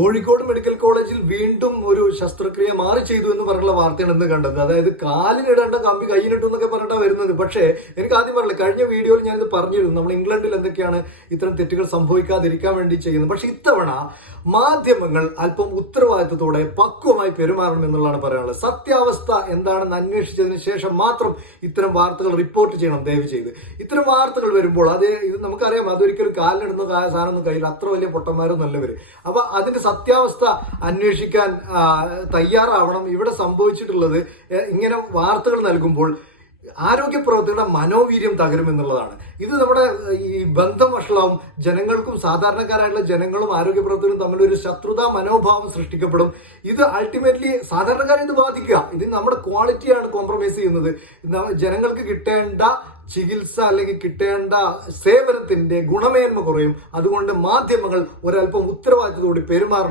Kozhikode medical കോളേജിൽ വീണ്ടും ഒരു ശസ്ത്രക്രിയ മാറി ചെയ്തു എന്ന് പറഞ്ഞുള്ള വാർത്തയാണ് ഇന്ന് കണ്ടത്. അതായത് കാലിനിടേണ്ട കമ്പി കയ്യിലിട്ടു എന്നൊക്കെ പറഞ്ഞിട്ടാണ് വരുന്നത്. പക്ഷേ എനിക്ക് ആദ്യം പറഞ്ഞില്ല, കഴിഞ്ഞ വീഡിയോയിൽ ഞാനിത് പറഞ്ഞിരുന്നു, നമ്മൾ ഇംഗ്ലണ്ടിൽ എന്തൊക്കെയാണ് ഇത്തരം തെറ്റുകൾ സംഭവിക്കാതിരിക്കാൻ വേണ്ടി ചെയ്യുന്നത്. പക്ഷെ ഇത്തവണ മാധ്യമങ്ങൾ അല്പം ഉത്തരവാദിത്വത്തോടെ പക്വമായി പെരുമാറണം എന്നുള്ളതാണ് പറയാനുള്ളത്. സത്യാവസ്ഥ എന്താണെന്ന് അന്വേഷിച്ചതിന് ശേഷം മാത്രം ഇത്തരം വാർത്തകൾ റിപ്പോർട്ട് ചെയ്യണം ദയവ് ചെയ്ത്. ഇത്തരം വാർത്തകൾ വരുമ്പോൾ ഇത് നമുക്കറിയാം, അതൊരിക്കലും കാലിനിടുന്ന സാധനമൊന്നും കയ്യിൽ അത്ര വലിയ പൊട്ടന്മാരും നല്ലവര്. അപ്പൊ അതിന്റെ സത്യാവസ്ഥ അന്വേഷിക്കാൻ തയ്യാറാവണം. ഇവിടെ സംഭവിച്ചിട്ടുള്ളത്, ഇങ്ങനെ വാർത്തകൾ നൽകുമ്പോൾ ആരോഗ്യ പ്രവർത്തകരുടെ മനോവീര്യം തകരുമെന്നുള്ളതാണ്. ഇത് നമ്മുടെ ഈ ബന്ധം വഷളാവും. ജനങ്ങൾക്കും സാധാരണക്കാരായിട്ടുള്ള ജനങ്ങളും ആരോഗ്യ പ്രവർത്തകരും തമ്മിൽ ഒരു ശത്രുതാ മനോഭാവം സൃഷ്ടിക്കപ്പെടും. ഇത് അൾട്ടിമേറ്റ്ലി സാധാരണക്കാരെ ഇത് ബാധിക്കുക. ഇത് നമ്മുടെ ക്വാളിറ്റിയാണ് കോംപ്രമൈസ് ചെയ്യുന്നത്. ജനങ്ങൾക്ക് കിട്ടേണ്ട ചികിത്സ അല്ലെങ്കിൽ കിട്ടേണ്ട സേവനത്തിന്റെ ഗുണമേന്മ കുറയും. അതുകൊണ്ട് മാധ്യമങ്ങൾ ഒരല്പം ഉത്തരവാദിത്തത്തോടെ പെരുമാറണം.